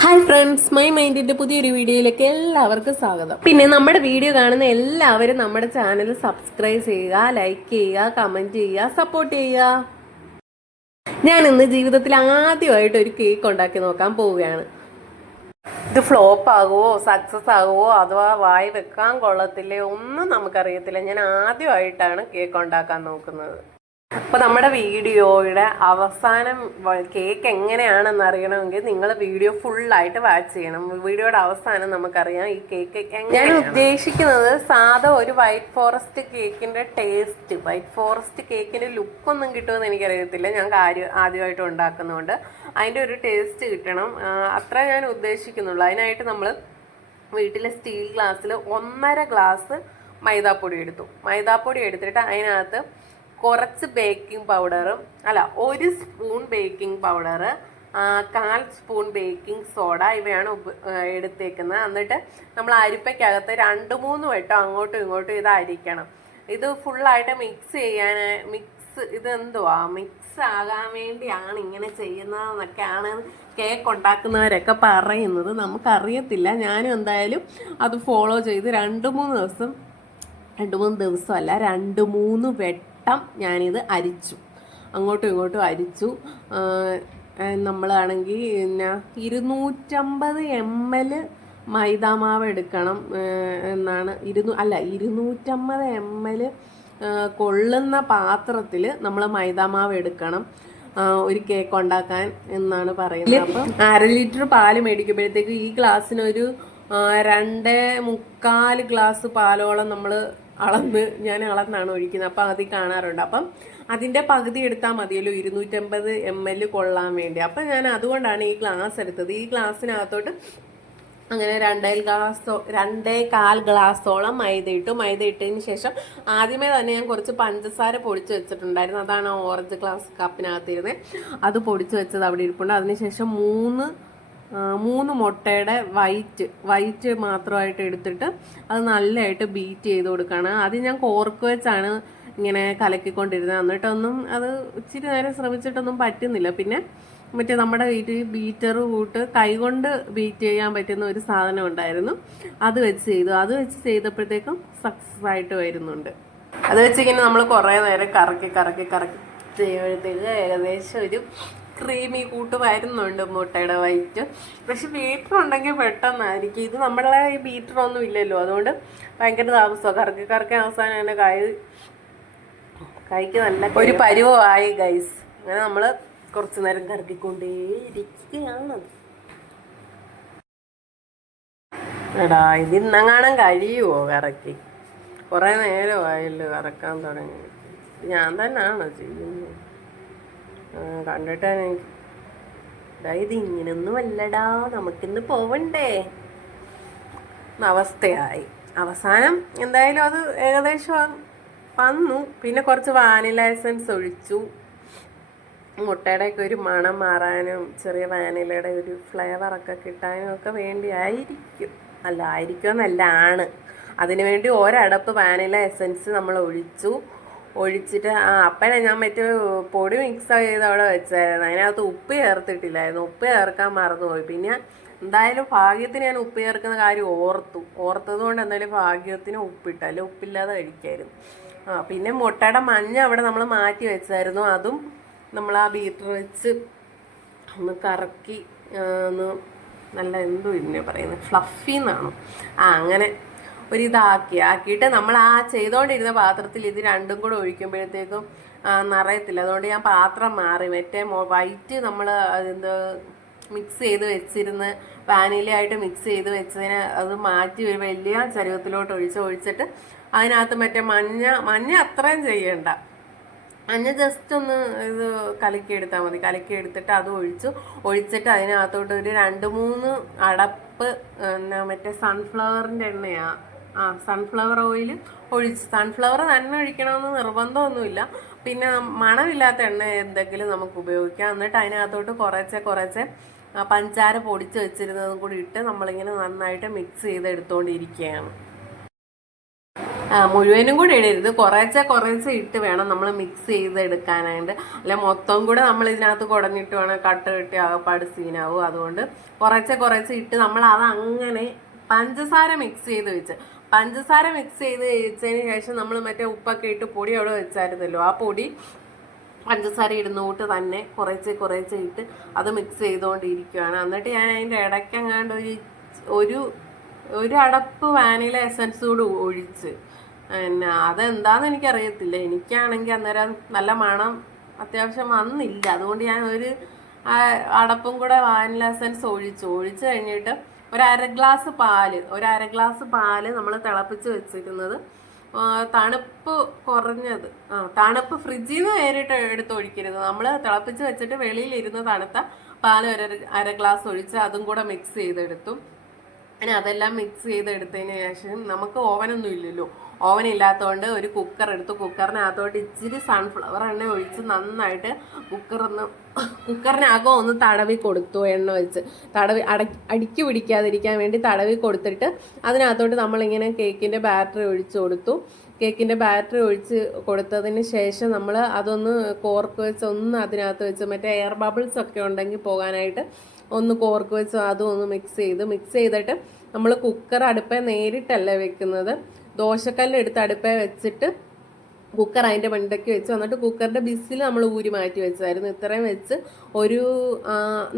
Hi friends, my മൈൻഡിന്റെ പുതിയൊരു വീഡിയോയിലേക്ക് എല്ലാവർക്കും സ്വാഗതം. പിന്നെ നമ്മുടെ വീഡിയോ കാണുന്ന എല്ലാവരും നമ്മുടെ ചാനൽ സബ്സ്ക്രൈബ് ചെയ്യുക, ലൈക്ക് ചെയ്യുക, കമന്റ് ചെയ്യുക, സപ്പോർട്ട് ചെയ്യുക. ഞാൻ ഇന്ന് ജീവിതത്തിൽ ആദ്യമായിട്ട് ഒരു കേക്ക് ഉണ്ടാക്കി നോക്കാൻ പോവുകയാണ്. ഇത് ഫ്ലോപ്പ് ആകുമോ സക്സസ് ആകുമോ അഥവാ വായി വെക്കാൻ കൊള്ളത്തില്ലേ ഒന്നും നമുക്കറിയത്തില്ല. ഞാൻ ആദ്യമായിട്ടാണ് കേക്ക് ഉണ്ടാക്കാൻ നോക്കുന്നത്. അപ്പോൾ നമ്മുടെ വീഡിയോയുടെ അവസാനം കേക്ക് എങ്ങനെയാണെന്ന് അറിയണമെങ്കിൽ നിങ്ങൾ വീഡിയോ ഫുള്ളായിട്ട് വാച്ച് ചെയ്യണം. വീഡിയോയുടെ അവസാനം നമുക്കറിയാം ഈ കേക്ക് ഞാൻ ഉദ്ദേശിക്കുന്നത് സാധാ ഒരു വൈറ്റ് ഫോറസ്റ്റ് കേക്കിന്റെ ടേസ്റ്റ്, വൈറ്റ് ഫോറസ്റ്റ് കേക്കിന്റെ ലുക്കൊന്നും കിട്ടുമെന്ന് എനിക്കറിയത്തില്ല. ഞാൻ ആദ്യമായിട്ട് ഉണ്ടാക്കുന്നതുകൊണ്ട് അതിൻ്റെ ഒരു ടേസ്റ്റ് കിട്ടണം, അത്ര ഞാൻ ഉദ്ദേശിക്കുന്നുള്ളൂ. അതിനായിട്ട് നമ്മൾ വീട്ടിലെ സ്റ്റീൽ ഗ്ലാസ്സിൽ 1.5 ഗ്ലാസ് മൈദാപ്പൊടി എടുത്തു. മൈദാപ്പൊടി എടുത്തിട്ട് അതിനകത്ത് കുറച്ച് ബേക്കിംഗ് പൗഡറും 1 spoon baking powder, 1/4 spoon baking soda ഇവയാണ് എടുത്തേക്കുന്നത്. എന്നിട്ട് നമ്മൾ അരിപ്പയ്ക്കകത്ത് 2-3 വട്ടം അങ്ങോട്ടും ഇങ്ങോട്ടും ഇത് അരിക്കണം. ഇത് ഫുള്ളായിട്ട് മിക്സ് ആകാൻ വേണ്ടിയാണ് ഇങ്ങനെ ചെയ്യുന്നതെന്നൊക്കെയാണ് കേക്ക് ഉണ്ടാക്കുന്നവരൊക്കെ പറയുന്നത്. നമുക്കറിയത്തില്ല. ഞാനും എന്തായാലും അത് ഫോളോ ചെയ്ത് 2-3 ദിവസമല്ല 2-3 വട്ടം ഞാനിത് അരിച്ചു, അങ്ങോട്ടും ഇങ്ങോട്ടും അരിച്ചു. നമ്മളാണെങ്കിൽ പിന്നെ 250 ml മൈദാമാവ് എടുക്കണം എന്നാണ്. 250 ml കൊള്ളുന്ന പാത്രത്തിൽ നമ്മൾ മൈദാമാവ് എടുക്കണം ഒരു കേക്ക് ഉണ്ടാക്കാൻ എന്നാണ് പറയുന്നത്. അപ്പം 1/2 ലിറ്റർ പാല് മേടിക്കുമ്പോഴത്തേക്ക് ഈ ഗ്ലാസ്സിനൊരു 2.25 ഗ്ലാസ് പാലോളം നമ്മൾ ഞാൻ അളന്നാണ് ഒഴിക്കുന്നത്. അപ്പം അതിൽ കാണാറുണ്ട്. അപ്പം അതിൻ്റെ പകുതി എടുത്താൽ മതിയല്ലോ 250 ml കൊള്ളാൻ വേണ്ടി. അപ്പം ഞാൻ അതുകൊണ്ടാണ് ഈ ഗ്ലാസ് എടുത്തത്. ഈ ഗ്ലാസ്സിനകത്തോട്ട് അങ്ങനെ 2.25 ഗ്ലാസോളം മൈദ ഇട്ടതിന് ശേഷം ആദ്യമേ തന്നെ ഞാൻ കുറച്ച് പഞ്ചസാര പൊടിച്ച് വെച്ചിട്ടുണ്ടായിരുന്നു. അതാണ് ഓറഞ്ച് ഗ്ലാസ് കപ്പിനകത്തിരുന്നത്. അത് പൊടിച്ച് വെച്ചത് അവിടെ ഇരിപ്പുണ്ട്. അതിനുശേഷം 3 മുട്ടയുടെ വൈറ്റ് മാത്രമായിട്ട് എടുത്തിട്ട് അത് നല്ലതായിട്ട് ബീറ്റ് ചെയ്ത് കൊടുക്കുകയാണ്. അത് ഞാൻ കോർക്ക് വെച്ചാണ് ഇങ്ങനെ കലക്കിക്കൊണ്ടിരുന്നത്. എന്നിട്ടൊന്നും അത് ഇച്ചിരി നേരം ശ്രമിച്ചിട്ടൊന്നും പറ്റുന്നില്ല. പിന്നെ മറ്റേ നമ്മുടെ വീട്ടിൽ ബീറ്റർ കൂട്ട് കൈകൊണ്ട് ബീറ്റ് ചെയ്യാൻ പറ്റുന്ന ഒരു സാധനം ഉണ്ടായിരുന്നു, അത് വെച്ച് ചെയ്തപ്പോഴത്തേക്കും സക്സസ് ആയിട്ട് വരുന്നുണ്ട്. അത് വെച്ചിങ്ങനെ നമ്മൾ കുറേ നേരം കറക്കി ചെയ്യുമ്പോഴത്തേക്ക് ഏകദേശം ഒരു ക്രീമി കൂട്ട് വരുന്നുണ്ട് മുട്ടയുടെ വൈറ്റ്. പക്ഷെ ബീറ്റർ ഉണ്ടെങ്കിൽ പെട്ടെന്നായിരിക്കും. ഇത് നമ്മളെ ഈ ബീറ്ററൊന്നും ഇല്ലല്ലോ, അതുകൊണ്ട് ഭയങ്കര താമസമാണ്. കറക്കി അവസാനം തന്നെ കൈക്ക് നല്ല ഒരു പരുവമായി ഗൈസ്. അങ്ങനെ നമ്മൾ കുറച്ചു നേരം കറക്കിക്കൊണ്ടേയിരിക്കുകയാണ്. എടാ ഇത് ഇന്നങ്ങാനും കഴിയുമോ കറക്കി? കുറേ നേരമായല്ലോ കറക്കാൻ തുടങ്ങി. ഞാൻ തന്നെയാണോ ചെയ്യുന്നത്? കണ്ടിട്ടാണ് ഇത് ഇങ്ങനൊന്നും അല്ലടാ, നമുക്കിന്ന് പോവണ്ടേ അവസ്ഥയായി. അവസാനം എന്തായാലും അത് ഏകദേശം വന്നു. പിന്നെ കുറച്ച് വാനില എസൻസ് ഒഴിച്ചു. മുട്ടയുടെയൊക്കെ ഒരു മണം മാറാനും ചെറിയ വാനിലയുടെ ഒരു ഫ്ലേവറൊക്കെ കിട്ടാനും ഒക്കെ വേണ്ടി ആണ്. അതിനുവേണ്ടി ഒരടപ്പ് വാനില എസൻസ് നമ്മൾ ഒഴിച്ചിട്ട് അപ്പനെ ഞാൻ മറ്റേ പൊടി മിക്സ് ചെയ്ത് അവിടെ വെച്ചായിരുന്നു. അതിനകത്ത് ഉപ്പ് ചേർത്തിട്ടില്ലായിരുന്നു, ഉപ്പ് ചേർക്കാൻ മറന്നുപോയി. പിന്നെ എന്തായാലും ഭാഗ്യത്തിന് ഞാൻ ഉപ്പ് ചേർക്കുന്ന കാര്യം ഓർത്തത് കൊണ്ട് എന്തായാലും ഭാഗ്യത്തിന് ഉപ്പിട്ട്, അല്ലെ ഉപ്പില്ലാതെ കഴിക്കായിരുന്നു. പിന്നെ മുട്ടയുടെ മഞ്ഞ അവിടെ നമ്മൾ മാറ്റി വെച്ചായിരുന്നു. അതും നമ്മൾ ആ ബീറ്റർ വെച്ച് ഒന്ന് കറക്കി നല്ല ഇതിനെ പറയുന്നത് ഫ്ലഫി എന്നാണോ അങ്ങനെ ആക്കിയിട്ട് നമ്മൾ ചെയ്തുകൊണ്ടിരുന്ന പാത്രത്തിൽ ഇത് രണ്ടും കൂടെ ഒഴിക്കുമ്പോഴത്തേക്കും നിറയത്തില്ല. അതുകൊണ്ട് ഞാൻ പാത്രം മാറി. മറ്റേ വൈറ്റ് നമ്മൾ മിക്സ് ചെയ്ത് വെച്ചിരുന്ന് വാനിലയായിട്ട് മിക്സ് ചെയ്ത് വെച്ചതിന് അത് മാറ്റി ഒരു വലിയ ചരുവത്തിലോട്ട് ഒഴിച്ചിട്ട് അതിനകത്ത് മറ്റേ മഞ്ഞ അത്രയും ചെയ്യണ്ട, മഞ്ഞ ജസ്റ്റ് ഒന്ന് ഇത് കലക്കിയെടുത്താൽ മതി. കലക്കിയെടുത്തിട്ട് അത് ഒഴിച്ചിട്ട് അതിനകത്തോട്ട് ഒരു 2-3 അടപ്പ് മറ്റേ സൺഫ്ലവറിൻ്റെ എണ്ണയാണ്, സൺഫ്ലവർ ഓയിൽ സൺഫ്ലവർ തന്നെ ഒഴിക്കണമെന്ന് നിർബന്ധമൊന്നുമില്ല. പിന്നെ മണമില്ലാത്ത എണ്ണ എന്തെങ്കിലും നമുക്ക് ഉപയോഗിക്കാം. എന്നിട്ട് അതിനകത്തോട്ട് കുറച്ച് പഞ്ചാര പൊടിച്ച് വെച്ചിരുന്നതും കൂടി ഇട്ട് നമ്മളിങ്ങനെ നന്നായിട്ട് മിക്സ് ചെയ്ത് എടുത്തുകൊണ്ടിരിക്കുകയാണ്. മുഴുവനും കൂടെ ഇടരുത്, കുറേശ്ശെ കുറേശ്ശെ ഇട്ട് വേണം നമ്മൾ മിക്സ് ചെയ്തെടുക്കാനായിട്ട്. അല്ലെ മൊത്തം കൂടെ നമ്മൾ ഇതിനകത്ത് കുടഞ്ഞിട്ട് വേണം കട്ട് കെട്ടി ആകപ്പാട് സീനാവും. അതുകൊണ്ട് കുറേശ്ശെ കുറേശ്ശെ ഇട്ട് നമ്മൾ അത് അങ്ങനെ പഞ്ചസാര മിക്സ് ചെയ്ത് വെച്ച് വെച്ചതിന് ശേഷം നമ്മൾ മറ്റേ ഉപ്പൊക്കെ ഇട്ട് പൊടി അവിടെ വെച്ചായിരുന്നല്ലോ, ആ പൊടി പഞ്ചസാര ഇടുന്നോട്ട് തന്നെ കുറേശ്ശെ ഇട്ട് അത് മിക്സ് ചെയ്തുകൊണ്ടിരിക്കുകയാണ്. എന്നിട്ട് ഞാൻ അതിൻ്റെ ഇടയ്ക്കെങ്ങാണ്ട് ഒരു ഒരു അടപ്പ് വാനില എസൻസ് കൂടി ഒഴിച്ച്, പിന്നെ അതെന്താന്ന് എനിക്കറിയത്തില്ല. എനിക്കാണെങ്കിൽ അന്നേരം നല്ല മണം അത്യാവശ്യം വന്നില്ല. അതുകൊണ്ട് ഞാൻ ഒരു അടപ്പും കൂടെ വാനില എസൻസ് ഒഴിച്ച് കഴിഞ്ഞിട്ട് ഒരു അര ഗ്ലാസ് പാല് നമ്മൾ തിളപ്പിച്ച് വെച്ചിരുന്നത്, തണുപ്പ് കുറഞ്ഞത്, തണുപ്പ് ഫ്രിഡ്ജിൽ നിന്ന് നേരിട്ട് എടുത്ത് ഒഴിക്കരുത്. നമ്മൾ തിളപ്പിച്ച് വെച്ചിട്ട് വെളിയിലിരുന്ന് തണുത്ത പാല് അര ഗ്ലാസ് ഒഴിച്ച് അതും കൂടെ മിക്സ് ചെയ്തെടുത്തു. പിന്നെ അതെല്ലാം മിക്സ് ചെയ്തെടുത്തതിന് ശേഷം നമുക്ക് ഓവനൊന്നും ഇല്ലല്ലോ, ഓവൻ ഇല്ലാത്തതുകൊണ്ട് ഒരു കുക്കർ എടുത്തു. കുക്കറിനകത്തോട്ട് ഇച്ചിരി സൺഫ്ലവർ എണ്ണ ഒഴിച്ച് നന്നായിട്ട് കുക്കറിനകം ഒന്ന് തടവി കൊടുത്തു. എണ്ണ വെച്ച് അടുക്കി പിടിക്കാതിരിക്കാൻ വേണ്ടി തടവി കൊടുത്തിട്ട് അതിനകത്തോട്ട് നമ്മളിങ്ങനെ കേക്കിൻ്റെ ബാറ്ററി ഒഴിച്ചു കൊടുത്തു. കേക്കിൻ്റെ ബാറ്ററി ഒഴിച്ച് കൊടുത്തതിന് ശേഷം നമ്മൾ അതൊന്ന് കോർക്ക് വെച്ച് ഒന്ന് അതിനകത്ത് വെച്ച് മറ്റേ എയർ ബബിൾസ് ഒക്കെ ഉണ്ടെങ്കിൽ പോകാനായിട്ട് ഒന്ന് കോർക്ക് വെച്ച് അതും ഒന്ന് മിക്സ് ചെയ്തിട്ട് നമ്മൾ കുക്കർ അടുപ്പേ നേരിട്ടല്ല വെക്കുന്നത്, ദോശക്കല്ല് എടുത്ത് അടുപ്പേ വെച്ചിട്ട് കുക്കർ അതിൻ്റെ മണ്ടയ്ക്ക് വെച്ച് വന്നിട്ട് കുക്കറിൻ്റെ ബിസിൽ നമ്മൾ ഊരി മാറ്റി വെച്ചായിരുന്നു. ഇത്രയും വെച്ച് ഒരു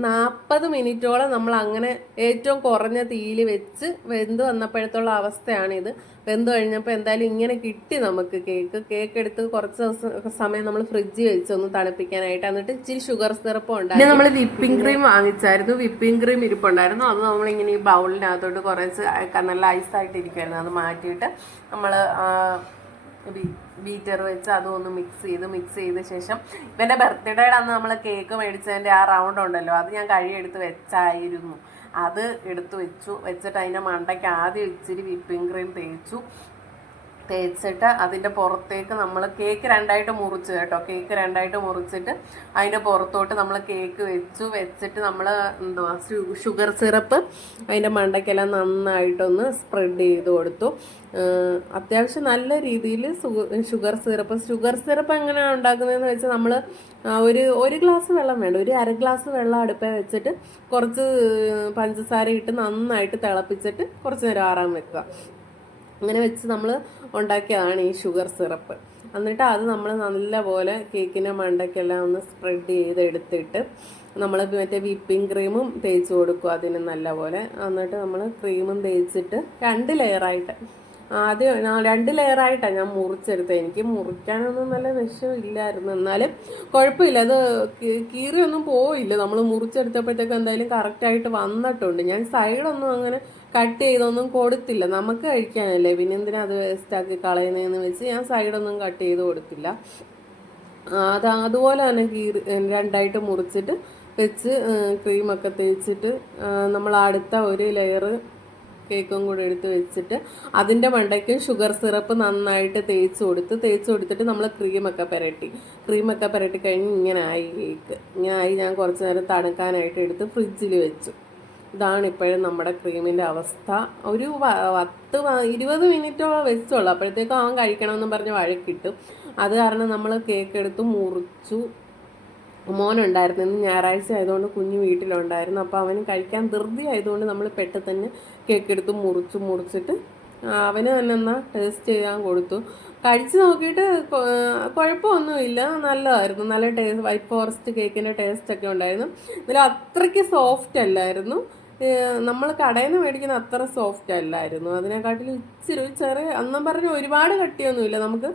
40 മിനിറ്റോളം നമ്മൾ അങ്ങനെ ഏറ്റവും കുറഞ്ഞ തീയിൽ വെച്ച് വെന്ത് വന്നപ്പോഴത്തുള്ള അവസ്ഥയാണിത്. വെന്ത് കഴിഞ്ഞപ്പോൾ എന്തായാലും ഇങ്ങനെ കിട്ടി നമുക്ക് കേക്ക് എടുത്ത് കുറച്ച് സമയം നമ്മൾ ഫ്രിഡ്ജിൽ വെച്ച് ഒന്ന് തണുപ്പിക്കാനായിട്ട്. എന്നിട്ട് ഇച്ചിരി ഷുഗർ സിറപ്പും ഉണ്ടായിരുന്നു. പിന്നെ നമ്മൾ വിപ്പിംഗ് ക്രീം വാങ്ങിച്ചായിരുന്നു, വിപ്പിംഗ് ക്രീം ഇരിപ്പുണ്ടായിരുന്നു. അത് നമ്മളിങ്ങനെ ഈ ബൗളിനകത്തോട്ട് കുറച്ച് നല്ല ഐസായിട്ടിരിക്കുമായിരുന്നു. അത് മാറ്റിയിട്ട് നമ്മൾ ബീറ്റർ വെച്ച് അതും ഒന്ന് മിക്സ് ചെയ്ത ശേഷം ഇവൻ്റെ ബർത്ത്ഡേയുടെ അന്ന് നമ്മൾ കേക്ക് മേടിച്ചതിൻ്റെ ആ റൗണ്ട് ഉണ്ടല്ലോ, അത് ഞാൻ കഴിയെടുത്ത് വെച്ചായിരുന്നു. അത് എടുത്ത് വെച്ചിട്ട് അതിൻ്റെ മണ്ടയ്ക്ക് ആദ്യം ഇച്ചിരി വിപ്പിംഗ് ക്രീം തേച്ചിട്ട് അതിൻ്റെ പുറത്തേക്ക് നമ്മൾ കേക്ക് രണ്ടായിട്ട് മുറിച്ച് കേട്ടോ, കേക്ക് രണ്ടായിട്ട് മുറിച്ചിട്ട് അതിൻ്റെ പുറത്തോട്ട് നമ്മൾ കേക്ക് വെച്ചിട്ട് നമ്മൾ ഷുഗർ സിറപ്പ് അതിൻ്റെ മണ്ടയ്ക്കെല്ലാം നന്നായിട്ടൊന്ന് സ്പ്രെഡ് ചെയ്ത് കൊടുത്തു. അത്യാവശ്യം നല്ല രീതിയിൽ ഷുഗർ സിറപ്പ് എങ്ങനെയാണ് ഉണ്ടാക്കുന്നതെന്ന് വെച്ചാൽ നമ്മൾ ഒരു ഗ്ലാസ് വെള്ളം വേണ്ട, ഒരു അര ഗ്ലാസ് വെള്ളം അടുപ്പേ വെച്ചിട്ട് കുറച്ച് പഞ്ചസാര ഇട്ട് നന്നായിട്ട് തിളപ്പിച്ചിട്ട് കുറച്ച് നേരം ആറാൻ വെക്കുക. അങ്ങനെ വെച്ച് നമ്മൾ ഉണ്ടാക്കിയതാണ് ഈ ഷുഗർ സിറപ്പ്. എന്നിട്ട് അത് നമ്മൾ നല്ലപോലെ കേക്കിൻ്റെ മണ്ടയ്ക്കെല്ലാം ഒന്ന് സ്പ്രെഡ് ചെയ്തെടുത്തിട്ട് നമ്മൾ മറ്റേ വിപ്പിംഗ് ക്രീമും തേച്ച് കൊടുക്കും അതിന് നല്ലപോലെ. എന്നിട്ട് നമ്മൾ ക്രീമും തേച്ചിട്ട് 2 ലെയറായിട്ട് ആദ്യം 2 ലെയറായിട്ടാണ് ഞാൻ മുറിച്ചെടുത്തത്. എനിക്ക് മുറിക്കാനൊന്നും നല്ല വിഷമില്ലായിരുന്നു, എന്നാലും കുഴപ്പമില്ല, അത് കീറിയൊന്നും പോയില്ല. നമ്മൾ മുറിച്ചെടുത്തപ്പോഴത്തേക്ക് എന്തായാലും കറക്റ്റായിട്ട് വന്നിട്ടുണ്ട്. ഞാൻ സൈഡൊന്നും അങ്ങനെ കട്ട് ചെയ്തൊന്നും കൊടുത്തില്ല, നമുക്ക് കഴിക്കാനല്ലേ, പിന്നെ എന്തിനാ അത് വേസ്റ്റാക്കി കളയുന്നതെന്ന് വെച്ച് ഞാൻ സൈഡൊന്നും കട്ട് ചെയ്ത് കൊടുത്തില്ല. അതുപോലെ തന്നെ രണ്ടായിട്ട് മുറിച്ചിട്ട് വെച്ച് ക്രീമൊക്കെ തേച്ചിട്ട് നമ്മൾ അടുത്ത ഒരു ലെയർ കേക്കും കൂടെ എടുത്ത് വെച്ചിട്ട് അതിൻ്റെ മണ്ടയ്ക്ക് ഷുഗർ സിറപ്പ് നന്നായിട്ട് തേച്ച് കൊടുത്തിട്ട് നമ്മൾ ക്രീമൊക്കെ പുരട്ടി കഴിഞ്ഞ് ഇങ്ങനെ ആയി കേക്ക്. ഇങ്ങനെ ആയി ഞാൻ കുറച്ച് നേരം തണുക്കാനായിട്ട് എടുത്ത് ഫ്രിഡ്ജിൽ വെച്ചു. ഇതാണ് ഇപ്പോഴും നമ്മുടെ ക്രീമിൻ്റെ അവസ്ഥ. ഒരു 10-20 മിനിറ്റോളം വെച്ചോളൂ, അപ്പോഴത്തേക്കും അവൻ കഴിക്കണമെന്നും പറഞ്ഞ് വഴക്കിട്ടും. അത് കാരണം നമ്മൾ കേക്ക് എടുത്ത് മുറിച്ചു. മോനുണ്ടായിരുന്നു, ഇന്ന് ഞായറാഴ്ച ആയതുകൊണ്ട് കുഞ്ഞ് വീട്ടിലുണ്ടായിരുന്നു. അപ്പോൾ അവന് കഴിക്കാൻ ധൃതി ആയതുകൊണ്ട് നമ്മൾ പെട്ടെന്ന് തന്നെ കേക്ക് എടുത്ത് മുറിച്ചിട്ട് അവന് തന്നെ എന്നാൽ ടേസ്റ്റ് ചെയ്യാൻ കൊടുത്തു. കഴിച്ച് നോക്കിയിട്ട് കുഴപ്പമൊന്നുമില്ല, നല്ലതായിരുന്നു, നല്ല ടേസ്റ്റ്. വൈറ്റ് ഫോറസ്റ്റ് കേക്കിൻ്റെ ടേസ്റ്റൊക്കെ ഉണ്ടായിരുന്നു. എന്നാലും അത്രയ്ക്ക് സോഫ്റ്റ് അല്ലായിരുന്നു, നമ്മൾ കടയിൽ നിന്ന് മേടിക്കുന്ന അത്ര സോഫ്റ്റ് അല്ലായിരുന്നു. അതിനെക്കാട്ടിലും ഇച്ചിരി ചെറിയ അന്നും പറഞ്ഞ് ഒരുപാട് കട്ടിയൊന്നുമില്ല, നമുക്ക്